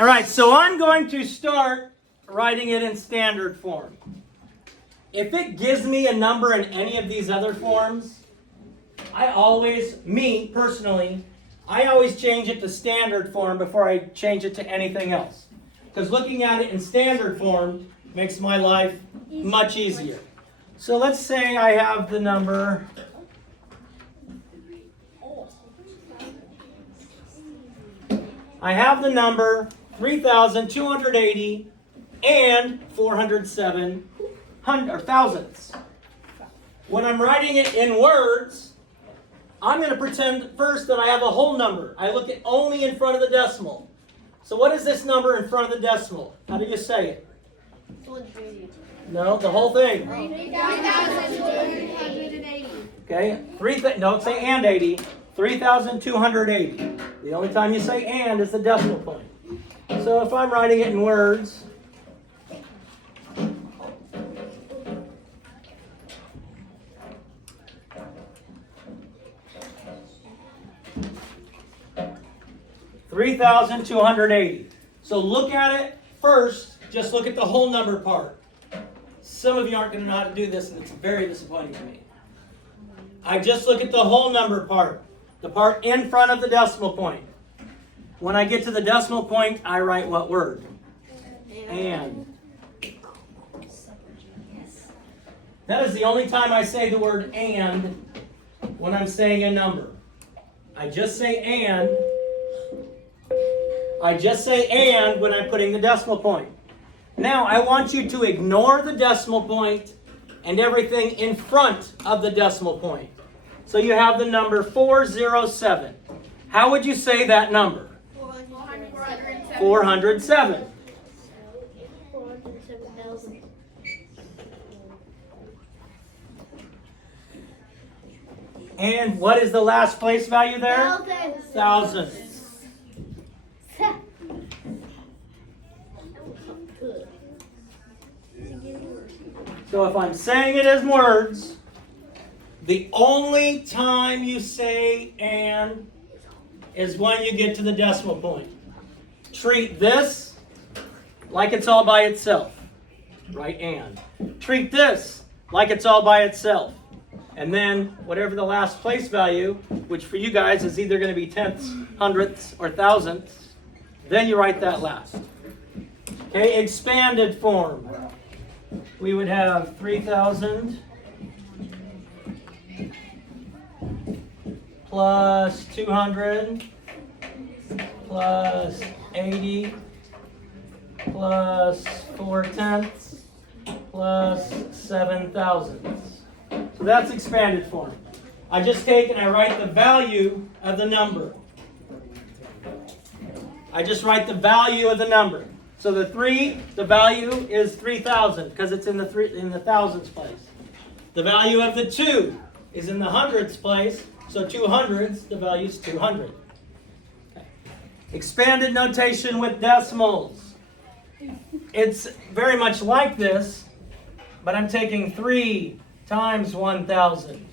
All right, so I'm going to start writing it in standard form. If it gives me a number in any of these other forms, me personally, I always change it to standard form before I change it to anything else. Because looking at it in standard form makes my life much easier. So let's say I have the number 3,280 and 407 thousandths. When I'm writing it in words, I'm going to pretend first that I have a whole number. I look at only in front of the decimal. So what is this number in front of the decimal? How do you say it? 280. No, the whole thing. 3,280. Okay, don't say and 80. 3,280. The only time you say and is the decimal point. So if I'm writing it in words, $3,280. So look at it first. Just look at the whole number part. Some of you aren't going to know how to do this, and it's very disappointing to me. I just look at the whole number part, the part in front of the decimal point. When I get to the decimal point, I write what word? And. That is the only time I say the word and when I'm saying a number. I just say and. I just say and when I'm putting the decimal point. Now, I want you to ignore the decimal point and everything in front of the decimal point. So you have the number 407. How would you say that number? 407. 407,000. And what is the last place value there? Thousands. Thousands. So if I'm saying it as words, the only time you say and is when you get to the decimal point. Treat this like it's all by itself. Right, and. Treat this like it's all by itself. And then whatever the last place value, which for you guys is either going to be tenths, hundredths, or thousandths, then you write that last. Okay, expanded form. We would have 3,000 plus 200 plus 80 plus 4/10 plus 7 thousandths. So that's expanded form. I just take and I write the value of the number. I just write the value of the number. So the value is 3,000 because it's in the thousandths place. The value of the 2 is in the hundredths place. So 200ths, the value is 200. Okay. Expanded notation with decimals. It's very much like this, but I'm taking 3 times 1,000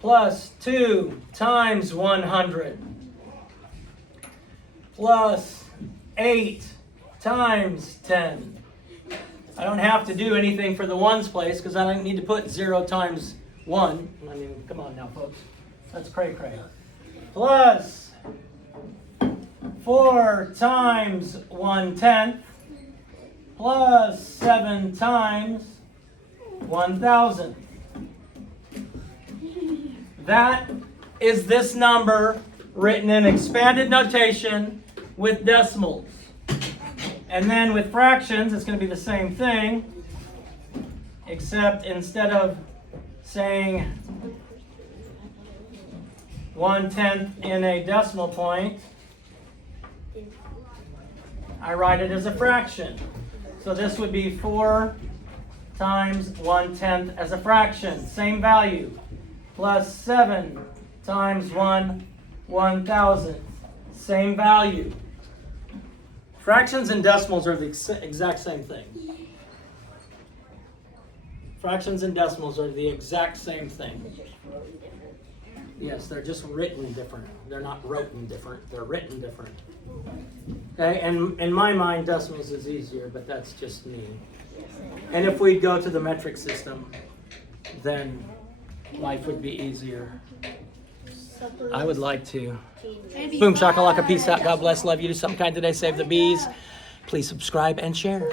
plus 2 times 100 plus 8 times 10. I don't have to do anything for the ones place because I don't need to put 0 times 1. I mean, come on now, folks. That's cray-cray. Plus 4 times 1/10 plus 7 times 1,000. That is this number written in expanded notation with decimals. And then with fractions, it's going to be the same thing, except instead of saying 1/10 in a decimal point, I write it as a fraction. So this would be 4 times 1/10 as a fraction, same value, plus 7 times 1/1000, same value. Fractions and decimals are the exact same thing. Fractions and decimals are the exact same thing. Yes, they're just written different. They're not written different. They're written different. Okay, and in my mind, decimals is easier, but that's just me. And if we go to the metric system, then life would be easier. I would like to. Boom shakalaka, peace out, God bless, love you. Do something kind today, save the bees. Please subscribe and share.